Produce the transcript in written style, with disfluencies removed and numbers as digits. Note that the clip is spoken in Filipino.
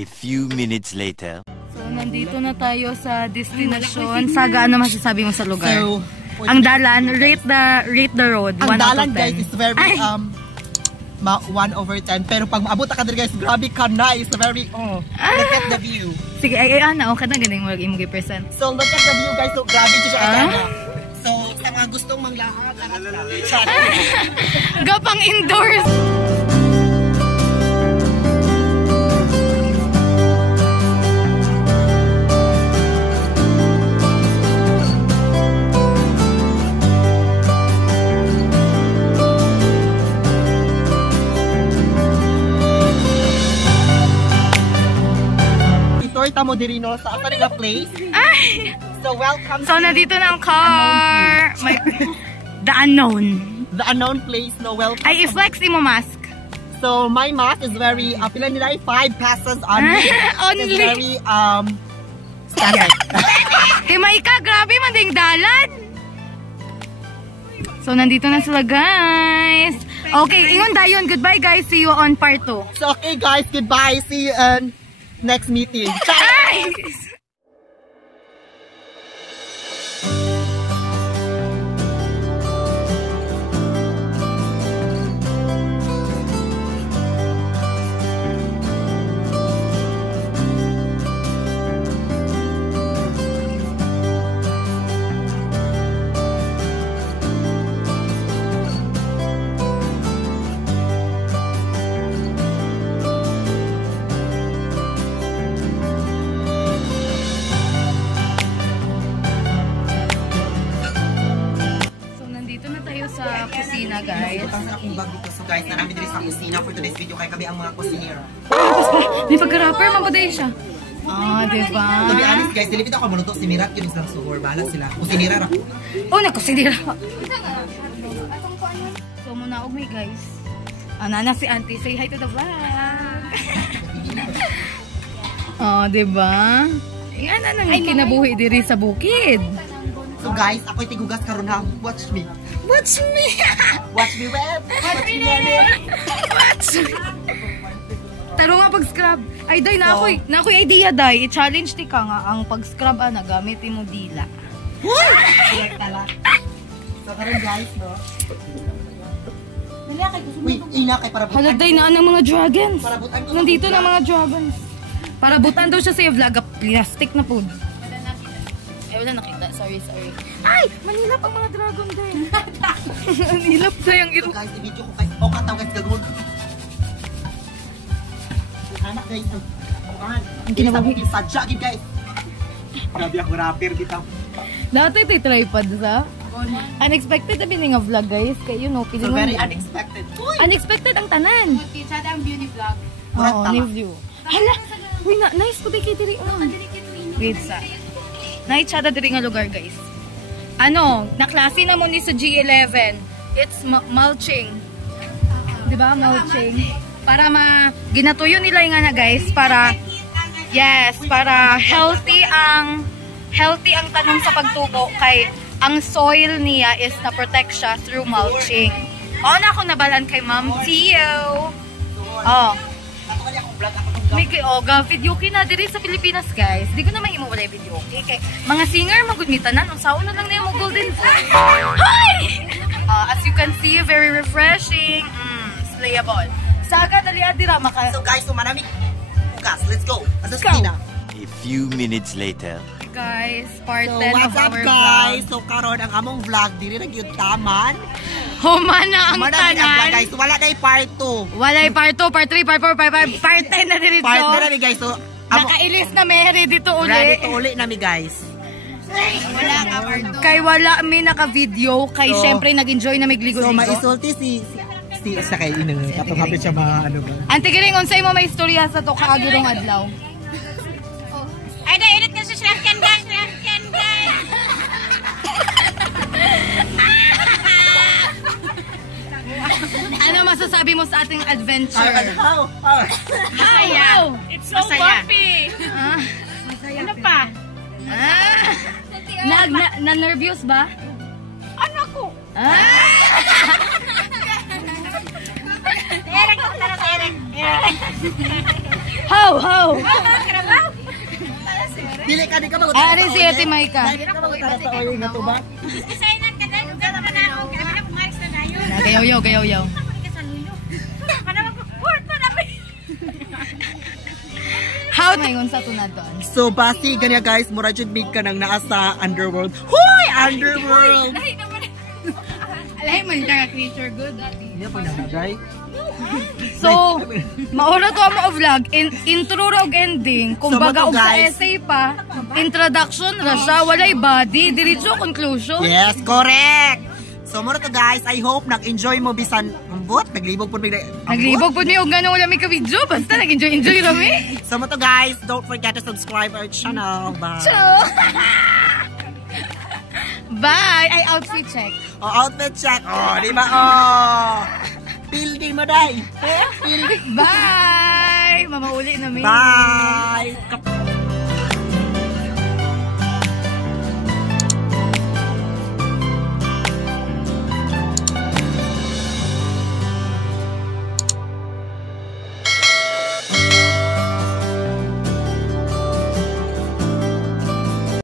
A few minutes later. So, nandito na tayo sa destination. Saga, ano masasabi mo sa lugar? So, ang dalan, rate the road. Ang 1 out dalan of 10. guys is very 1/10. Pero pag maabot ka din guys, grabe ka na. It's very, look at the view. Sige, ana, okay na ganing mag imong percent. So, look at the view guys. So, grabe siya agad. So, sa mga gustong manglahad, Gapang indoors. Mo dirino sa Asarina place. Ay! So welcome. So nandito na ang car. The unknown. The unknown place. No, welcome. Ay, i-flex mo mask. So my mask is very pila nila 5 pesos only. Only. It's very standard. Himay ka, grabe man ding dalan. So nandito na sila guys. Okay, ingon dayon. Goodbye guys. See you on part 2. So okay guys, goodbye. See you on next meeting. Ay! Guys. So guys, narami din sa kusina for today's video kay kami ang mga kusinera. Di pagka-rapper, mabuday siya. Diba? To be honest guys, dilipid ako manuto si Mirat yun isang suhor. Bahala sila. Kusinera ra. Nakusinera. So muna og may guys. Nana si Auntie, say hi to the vlog. Diba? Yan na nang kinabuhi diri sa bukid. So guys, ako'y tigugas karon ha. Watch me. Watch me! Watch me web! Watch me! Watch me! Taro nga pag-scrub. Ay, day, na ako'y idea, day. I-challenge ti ka nga ang pag-scrub, gamit mo dila. Correct tala. So, karon guys, no? Wait, ina kay para butan. Hala, day, na ang mga dragons. Para nandito na mga dragons. Para butan daw siya sa vlog. Plastic na po. Wala nakita. Sorry. Ay! Manilap ang mga dragon din. Manilap sa yung iro. Guys, i-video ko kay kataw guys gagawin. Anak guys. Ang kinababi. Sadya gid guys. Grabe ako rapper bitaw. Dati ito tripod sa unexpected na bining nga vlog guys. Kaya so very unexpected. Unexpected ang tanan. Sada ang beauty vlog. Oo, new view. Hala! Uy, nice ko di kitiri. Wait sa. Naitsada diri nga lugar guys. Naklase na mo ni sa G11. It's mulching. Diba? Mulching. Para ginatuyo nila yung na guys. Para healthy ang tanom sa pagtubo. Kay ang soil niya is na protect siya through mulching. Na ako nabalan kay Ma'am Tio. Video na diri sa Pilipinas guys. Di ko na may imo wala video kay mga singer magudmitanan unsaon na lang niya mo golden voice. Hi! As you can see, very refreshing. Slayable. Saga dali adira maka. So guys, marami bukas. Let's go. A few minutes later. Guys, part 10 of our what's up guys? So karon ang among vlog diri ra gyud taman. Humana ang tanan. Guys, wala na part 2. Wala part 2, part 3, part 4, part 10 na dito. Part 10 na mi guys. So nakailis na may ready to uli. Ready to uli na mi guys. Wala ka part 2. Kay wala mi naka-video, kay syempre nag-enjoy na migligo-ligo. So maisulti si sa kay inang kapag siya ba. Ante giring unsay mo may istorya sa to kaagirong adlaw. Ay, na-edit ka sa Shrafkan guys. Ano masasabi mo sa ating adventure? Masaya. It's so bumpy. Ano pa? Na-nervous ba? Ano ko? How? how? Dili ka, di ka mag- Ari si Ate Maika. Dili ka mag-utara sa oil na to ba? Gayaw-yaw. How mayon sa tunadon? So, basi, ganyan guys, mura jud big ka nang naa sa underworld. Hoy! Underworld! Alay man ka creature good. Hindi pa nagagay. So, maura to ang mga vlog. Intro raw ending. Kung So, baga mga og sa guys. essay pa, introduction ra siya, walay body, diretso conclusion. Yes, correct! So, mura to guys, I hope nag-enjoy mo bisan ambot, naglibog po may Naglibog po niyo gano'n wala may ka-video. Basta nag-enjoy rami. So, mo to guys, don't forget to subscribe our channel. Bye! So, bye! Ay, outfit check. Oh, outfit check. Oh, di ba? Oh! Pildi mo, day! Pildi. Bye! Mamauli na mi. Bye!